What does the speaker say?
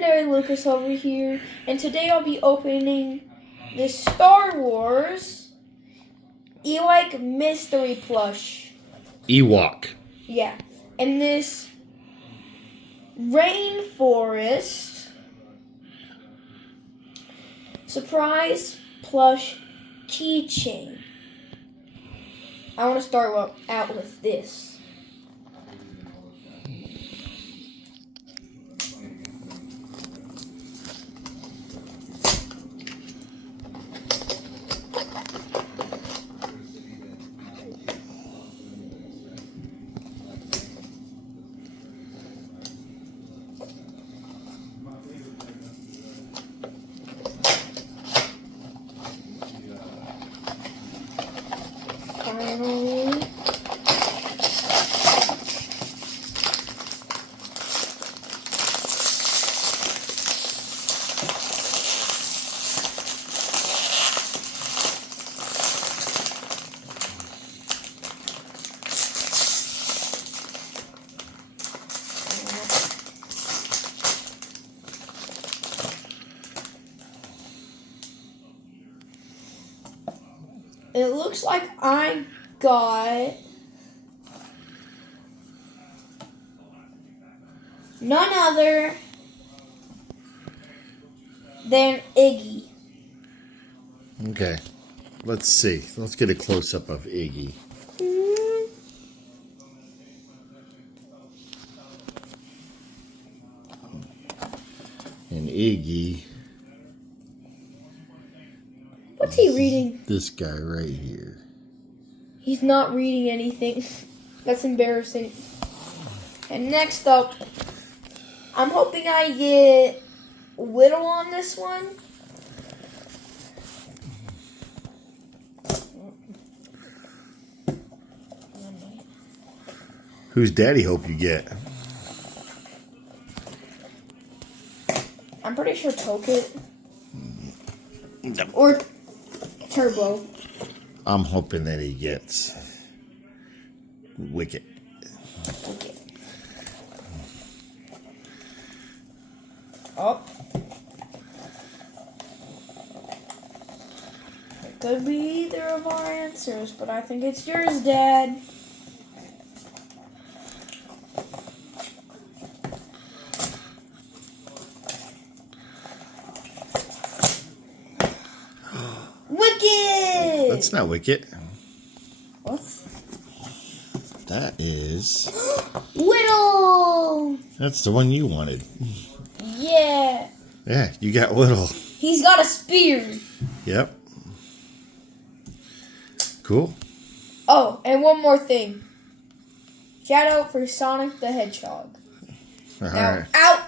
Legendary Lucas over here, and today I'll be opening this Star Wars Ewok mystery plush. Ewok. Yeah, and this Rainforest surprise plush keychain. I want to start out with this. Finally. It looks like I got none other than Iggy. Okay. Let's see. Let's get a close-up of Iggy. And Iggy. What's he reading? This guy right here. He's not reading anything. That's embarrassing. And next up, I'm hoping I get Whittle on this one. Whose daddy hope you get? I'm pretty sure Tokit. No. Or Turbo. I'm hoping that he gets Wicket. Okay. Oh. It could be either of our answers, but I think it's yours, Dad. Wicket! That's not Wicket. What? That is... Whittle! That's the one you wanted. Yeah. Yeah, you got Whittle. He's got a spear. Yep. Cool. Oh, and one more thing. Shout out for Sonic the Hedgehog. All Now, right. out!